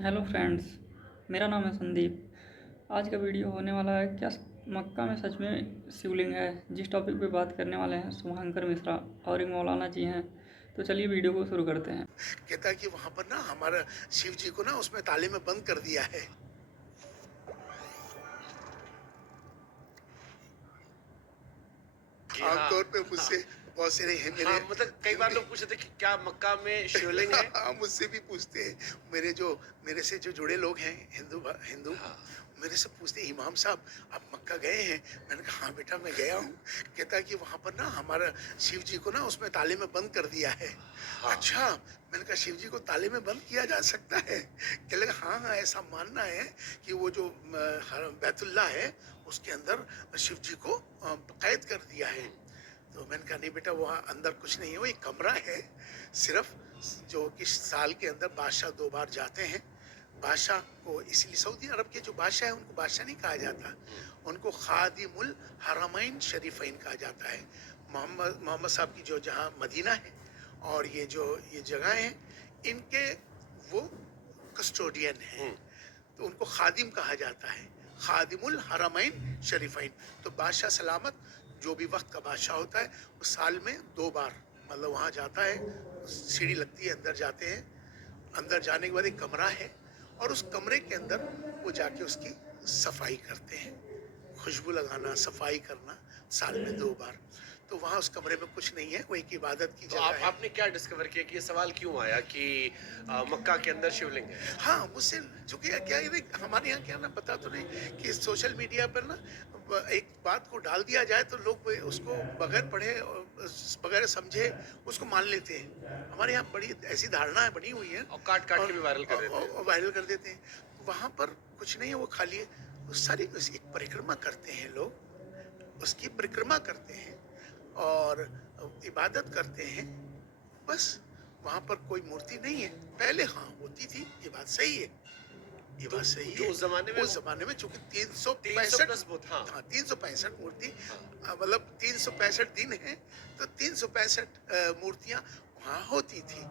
Hello friends, मेरा नाम है संदीप। आज का वीडियो होने वाला है क्या मक्का में सच में शिवलिंग है। जिस टॉपिक पे बात करने वाले हैं शुभांकर मिश्रा और एक मौलाना जी हैं। तो चलिए वीडियो को शुरू करते हैं। कहता है कि वहां पर ना हमारा शिव जी को ना उसमें ताले में बंद कर दिया है। कि आमतौर पे हाँ, मुझसे बहुत सारे हैं मेरे। हाँ, मतलब कई बार लोग पूछते थे कि क्या मक्का में शिवलिंग है? हाँ, मुझसे भी पूछते हैं। मेरे से जो जुड़े लोग हैं, हिंदू हाँ, मेरे से पूछते हैं, इमाम साहब आप मक्का गए हैं? मैंने कहा हाँ बेटा मैं गया हूँ। कहता है कि वहां पर ना हमारा शिव जी को ना उसमें ताले में बंद कर दिया है। हाँ, अच्छा, मैंने कहा शिव जी को ताले में बंद किया जा सकता है? कहने लगा हाँ हाँ, ऐसा मानना है कि वो जो बैतुल्ला है उसके अंदर शिव जी को कैद कर दिया है। तो मैंने कहा नहीं बेटा, वहाँ अंदर कुछ नहीं है, वो एक कमरा है सिर्फ, जो कि साल के अंदर बादशाह 2 बार जाते हैं। बादशाह को इसलिए सऊदी अरब के जो बादशाह है उनको बादशाह नहीं कहा जाता, उनको खादिमुल हरमैन शरीफैन कहा जाता है। मोहम्मद मोहम्मद साहब की जो जहाँ मदीना है और ये जगह है, इनके वो कस्टोडियन है, तो उनको खादिम कहा जाता है, खादिमुल हरमैन शरीफैन। तो बादशाह सलामत जो भी वक्त का बादशाह होता है वो साल में 2 बार मतलब वहाँ जाता है, सीढ़ी लगती है, अंदर जाते हैं। अंदर जाने के बाद एक कमरा है और उस कमरे के अंदर वो जाके उसकी सफाई करते हैं, खुशबू लगाना, सफाई करना, साल में 2 बार। तो वहाँ उस कमरे में कुछ नहीं है, वो एक इबादत की तो जगह है। आपने क्या डिस्कवर किया कि ये सवाल क्यों आया कि मक्का के अंदर शिवलिंग है? हाँ, मुझसे चूँकि क्या है देख, हमारे यहाँ क्या ना, पता तो नहीं कि सोशल मीडिया पर ना एक बात को डाल दिया जाए तो लोग उसको बगैर पढ़े और बगैर समझे उसको मान लेते हैं। हमारे यहाँ बड़ी ऐसी धारणाएँ बनी हुई हैं और काट-काट के और भी वायरल कर देते हैं। वायरल कर देते हैं। वहाँ पर कुछ नहीं है, वो खाली उस सारी उस एक परिक्रमा करते हैं लोग, उसकी परिक्रमा करते हैं और इबादत करते हैं, बस। वहाँ पर कोई मूर्ति नहीं है। पहले हाँ होती थी, ये बात सही है, ये तो बात सही जो है। उस ज़माने में उस ज़माने में चूँकि 300 365, प्लस बुत, हाँ, हाँ 365 मूर्ति, हाँ, मतलब 365 दिन है, तो 365 मूर्तियाँ वहाँ होती थी।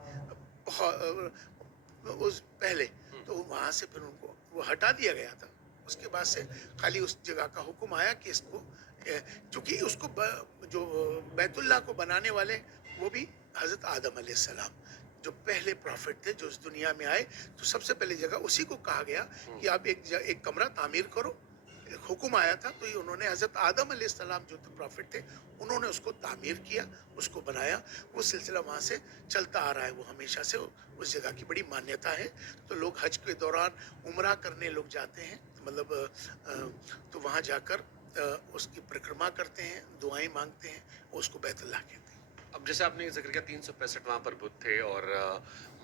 उस पहले हुँ, तो वहाँ से फिर उनको वो हटा दिया गया था। उसके बाद से खाली उस जगह का हुक्म आया कि इसको चूँकि उसको जो बैतुल्लाह को बनाने वाले वो भी हज़रत आदम अलैहिस्सलाम, जो पहले प्रॉफिट थे जो इस दुनिया में आए, तो सबसे पहले जगह उसी को कहा गया हुँ, कि आप एक कमरा तामीर करो। एक हुक्म आया था तो ये उन्होंने हज़रत आदम अलैहिस्सलाम जो थे प्रॉफिट थे, उन्होंने उसको तामीर किया, उसको बनाया। वो सिलसिला वहाँ से चलता आ रहा है, वो हमेशा से उस जगह की बड़ी मान्यता है। तो लोग हज के दौरान उम्रा करने लोग जाते हैं, मतलब तो वहाँ जाकर उसकी परिक्रमा करते हैं, दुआएं मांगते हैं, उसको बैतुल्लाह कहते हैं। अब जैसे आपने ज़िक्र किया 365 वहाँ पर बुत थे और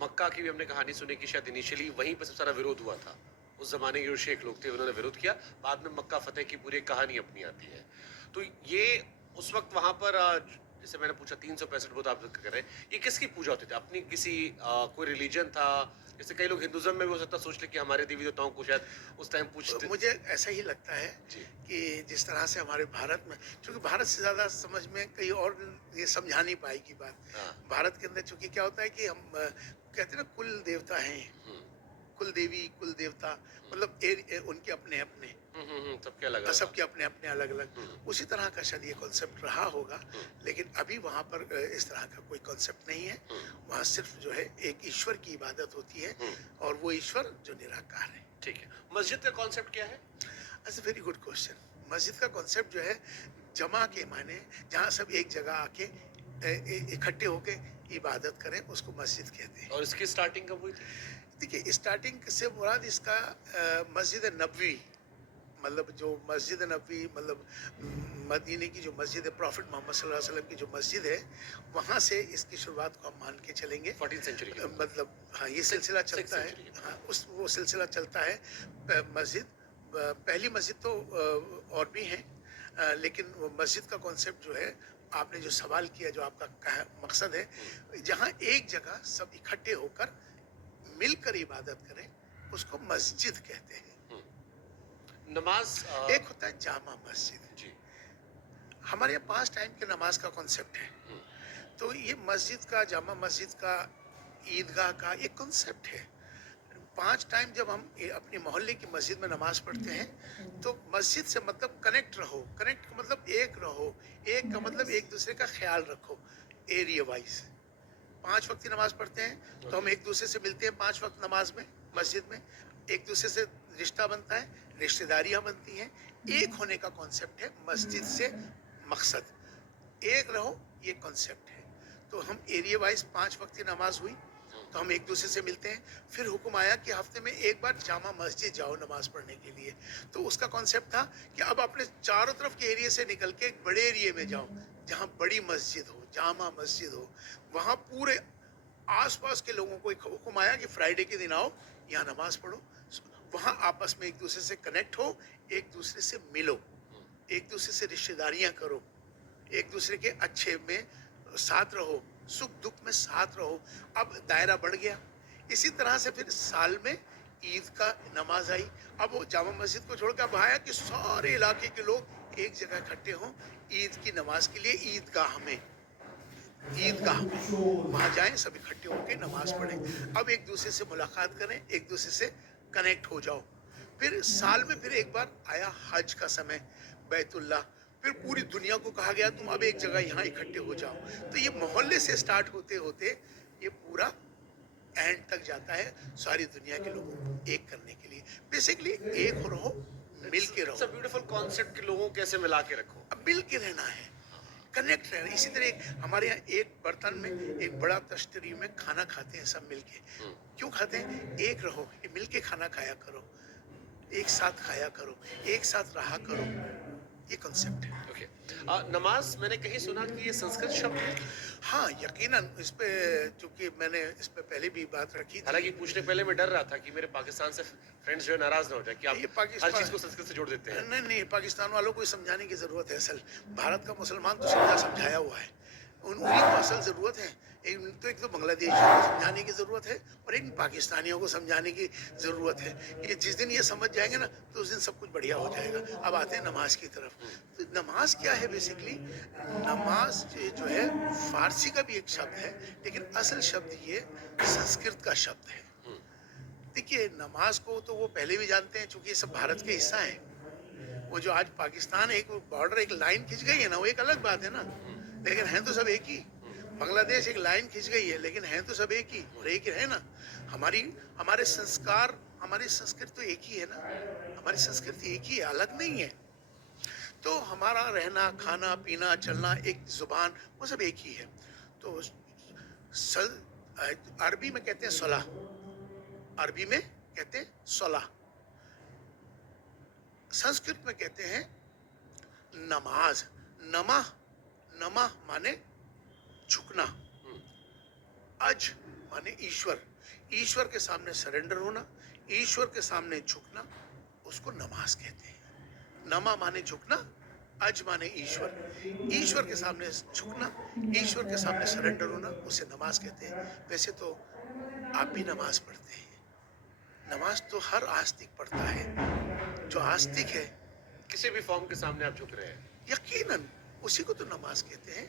मक्का की भी हमने कहानी सुनी कि शायद इनिशियली वहीं पे सबसे सारा विरोध हुआ था। उस ज़माने के जो शेख लोग थे उन्होंने विरोध किया, बाद में मक्का फ़तेह की पूरी कहानी अपनी आती है। तो ये उस वक़्त वहाँ पर जैसे मैंने पूछा 365 बुत आप ज़िक्र कर रहे हैं, ये किसकी पूजा होती थी? अपनी किसी कोई रिलीजन था? जैसे कई लोग हिंदुइज़्म में भी हो सकता है सोच लें कि हमारे देवी-देवताओं को शायद उस टाइम पूजते मुझे ऐसा ही लगता है जी। कि जिस तरह से हमारे भारत में, क्योंकि भारत से ज़्यादा समझ में कहीं और ये समझा नहीं पाएगी बात। हाँ। भारत के अंदर चूंकि क्या होता है कि हम कहते हैं ना कुल देवता हैं, हुँ, कुल देवी कुल देवता, हुँ। मतलब उनके अपने अपने, सबके अलग-अलग हाँ। सबके अपने अपने अलग अलग। हुँ, उसी तरह का शायद ये कॉन्सेप्ट रहा होगा, हुँ, लेकिन अभी वहाँ पर इस तरह का कोई कॉन्सेप्ट नहीं है। हुँ, वहाँ सिर्फ जो है एक ईश्वर की इबादत होती है हुँ। और वो ईश्वर जो निराकार है। ठीक है। मस्जिद का कॉन्सेप्ट क्या है? That's a very good question. मस्जिद का कॉन्सेप्ट जो है जमा के माने, जहाँ सब एक जगह आके इकट्ठे होके इबादत करें, उसको मस्जिद कहते हैं। और इसकी स्टार्टिंग कब हुई थी? देखिए स्टार्टिंग से मुराद इसका मस्जिद नबवी, मतलब जो मस्जिद नबवी, मतलब मदीने की जो मस्जिद है, प्रॉफिट मोहम्मद सल्लल्लाहु अलैहि वसल्लम की जो मस्जिद है, वहाँ से इसकी शुरुआत को हम मान के चलेंगे। 14th सेंचुरी की मतलब मतलब हाँ, ये सिक्स सिलसिला सिक्स चलता है। सेंचुरी की। हाँ, उस वो सिलसिला चलता है। मस्जिद पहली मस्जिद तो और भी हैं, लेकिन वो मस्जिद का कॉन्सेप्ट जो है, आपने जो सवाल किया, जो आपका मकसद हुँ, है, जहाँ एक जगह सब इकट्ठे होकर मिलकर इबादत करें, उसको मस्जिद कहते हैं। हुँ। नमाज़ एक होता है जामा मस्जिद, जी। हमारे यहाँ 5 टाइम के नमाज का कॉन्सेप्ट है। हुँ, तो ये मस्जिद का, जामा मस्जिद का, ईदगाह का एक कॉन्सेप्ट है। 5 टाइम जब हम अपनी मोहल्ले की मस्जिद में नमाज पढ़ते हैं, तो मस्जिद से मतलब कनेक्ट रहो। कनेक्ट का मतलब एक रहो, एक का मतलब एक दूसरे का ख्याल रखो एरिया वाइज। 5 वक्त की नमाज पढ़ते हैं तो हम एक दूसरे से मिलते हैं 5 वक्त नमाज में मस्जिद में, एक दूसरे से रिश्ता बनता है, रिश्तेदारियां बनती हैं। एक होने का कॉन्सेप्ट है मस्जिद से मकसद, एक रहो ये कॉन्सेप्ट है। तो हम एरिया वाइज 5 वक्त की नमाज हुई तो हम एक दूसरे से मिलते हैं। फिर हुक्म आया कि हफ्ते में एक बार जामा मस्जिद जाओ नमाज पढ़ने के लिए। तो उसका कॉन्सेप्ट था कि अब अपने चारों तरफ के एरिया से निकल के एक बड़े एरिया में जाओ जहाँ बड़ी मस्जिद हो, जामा मस्जिद हो। वहाँ पूरे आसपास के लोगों को एक हुक्म आया कि फ्राइडे के दिन आओ, यहाँ नमाज पढ़ो, वहाँ आपस में एक दूसरे से कनेक्ट हो, एक दूसरे से मिलो, एक दूसरे से रिश्तेदारियाँ करो, एक दूसरे के अच्छे में साथ रहो, सुख दुख में साथ रहो। अब दायरा बढ़ गया। इसी तरह से फिर साल में ईद का नमाज आई। अब वो जामा मस्जिद को छोड़ के अब आया कि सारे इलाके के लोग एक जगह इकट्ठे हों ईद की नमाज के लिए। ईदगाह में वहाँ जाएं, सब इकट्ठे होकर नमाज पढ़ें। अब एक दूसरे से मुलाकात करें, एक दूसरे से कनेक्ट हो जाओ। फिर साल में फिर एक बार आया हज का समय, बैतुल्लाह। फिर पूरी दुनिया को कहा गया तुम अब एक जगह यहाँ इकट्ठे हो जाओ। तो ये मोहल्ले से स्टार्ट होते होते ये पूरा एंड तक जाता है, सारी दुनिया के लोगों को एक करने के लिए। बेसिकली एक हो रहो, मिल के रहो। ब्यूटीफुल कॉन्सेप्ट कि लोगों को कैसे मिला के रखो। अब मिल के रहना है, कनेक्ट रहना। इसी तरह हमारे यहाँ एक बर्तन में एक बड़ा तश्तरी में खाना खाते हैं सब मिल के। क्यों खाते हैं? एक रहो, ये मिल के खाना खाया करो, एक साथ खाया करो, एक साथ रहा करो। ये कॉन्सेप्ट है। ओके, नमाज मैंने कहीं सुना कि ये संस्कृत शब्द है। हाँ, यकीनन इस पे, चूंकि मैंने इस पे पहले भी बात रखी थी। हालांकि पूछने पहले मैं डर रहा था कि मेरे पाकिस्तान से फ्रेंड्स जो है नाराज ना हो जाए कि आप ये पाकिस्तान हर चीज को संस्कृत से जोड़ देते हैं। नहीं, पाकिस्तान वालों को समझाने की जरूरत है। असल भारत का मुसलमान तो समझाया हुआ है, उन्हीं को असल जरूरत है। एक तो बांग्लादेशियों को समझाने की जरूरत है और एक पाकिस्तानियों को समझाने की जरूरत है। ये जिस दिन ये समझ जाएंगे ना तो उस दिन सब कुछ बढ़िया हो जाएगा। अब आते हैं नमाज की तरफ। तो नमाज क्या है? बेसिकली नमाज जो है फारसी का भी एक शब्द है, लेकिन असल शब्द ये संस्कृत का शब्द है। देखिए, नमाज को तो वो पहले भी जानते हैं, चूंकि ये सब भारत के हिस्सा है। वो जो आज पाकिस्तान एक बॉर्डर एक लाइन खिंच गई है ना, वो एक अलग बात है ना, लेकिन हैं तो सब एक ही। बांग्लादेश एक लाइन खिंच गई है, लेकिन हैं तो सब एक ही और एक ही है ना। हमारे संस्कार, हमारी संस्कृति तो एक ही है ना, हमारी संस्कृति एक ही है, अलग नहीं है। तो हमारा रहना, खाना, पीना, चलना, एक जुबान, वो सब एक ही है। तो अरबी में कहते हैं सलाह, अरबी में कहते हैं सलाह, संस्कृत में कहते हैं नमाज। नमः माने झुकना, अज माने ईश्वर, ईश्वर के सामने सरेंडर होना, ईश्वर के सामने झुकना, उसको नमाज कहते हैं। नमा माने झुकना, अज माने ईश्वर, ईश्वर के सामने झुकना, ईश्वर के सामने सरेंडर होना, उसे नमाज कहते हैं। वैसे तो आप भी नमाज पढ़ते हैं, नमाज तो हर आस्तिक पढ़ता है। जो आस्तिक है किसी भी फॉर्म के सामने आप झुक रहे हैं, यकीनन उसी को तो नमाज कहते हैं।